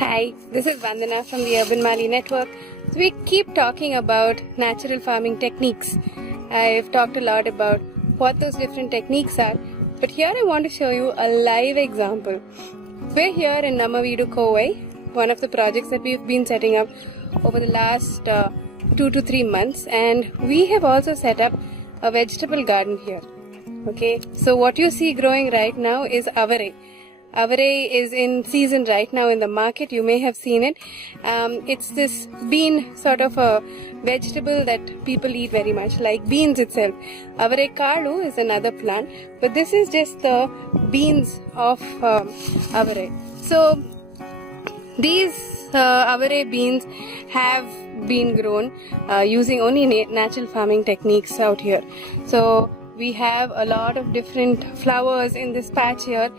Hi, this is Vandana from the UrbanMali network. So we keep talking about natural farming techniques. I've talked a lot about what those different techniques are, but here I want to show you a live example. We're here in Namma Veedu, one of the projects that we've been setting up over the last 2 to 3 months, and we have also set up a vegetable garden here. Okay, so what you see growing right now is Avarai. Avarai is in season right now in the market. You may have seen it. It's this bean sort of a vegetable that people eat very much, like beans itself. Avarai kalu is another plant, but this is just the beans of Avarai. So these Avarai beans have been grown using only natural farming techniques out here. So we have a lot of different flowers in this patch here.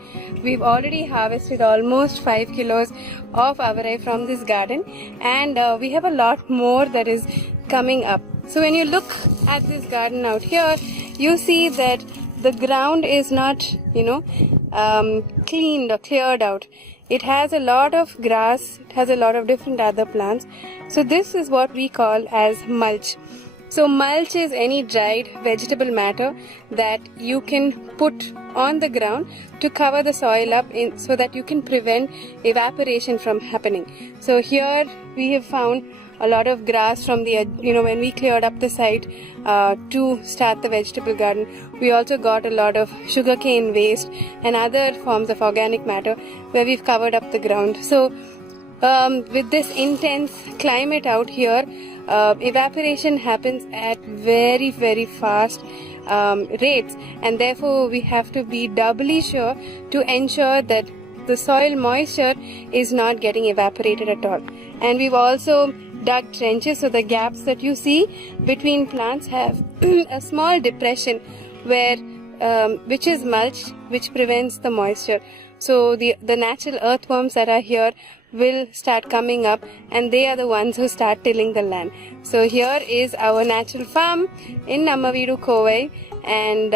We've already harvested almost 5 kilos of Avarai from this garden, and we have a lot more that is coming up. So when you look at this garden out here, you see that the ground is not, cleaned or cleared out. It has a lot of grass, it has a lot of different other plants. So this is what we call as mulch. So mulch is any dried vegetable matter that you can put on the ground to cover the soil up so that you can prevent evaporation from happening. So here we have found a lot of grass from the, when we cleared up the site to start the vegetable garden. We also got a lot of sugarcane waste and other forms of organic matter where we've covered up the ground. So with this intense climate out here, evaporation happens at very, very fast rates, and therefore we have to be doubly sure to ensure that the soil moisture is not getting evaporated at all. And we've also dug trenches, so the gaps that you see between plants have a small depression where which is mulch, which prevents the moisture. So the natural earthworms that are here will start coming up, and they are the ones who start tilling the land. So here is our natural farm in Namma Veedu, and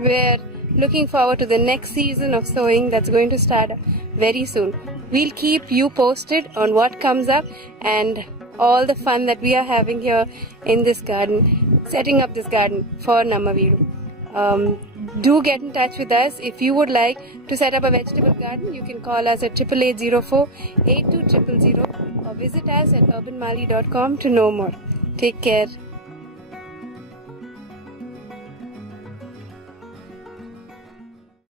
we're looking forward to the next season of sowing that's going to start very soon. We'll keep you posted on what comes up and all the fun that we are having here in this garden, setting up this garden for Namma Veedu. Do get in touch with us. If you would like to set up a vegetable garden, you can call us at 8804 82000 or visit us at urbanmali.com to know more. Take care.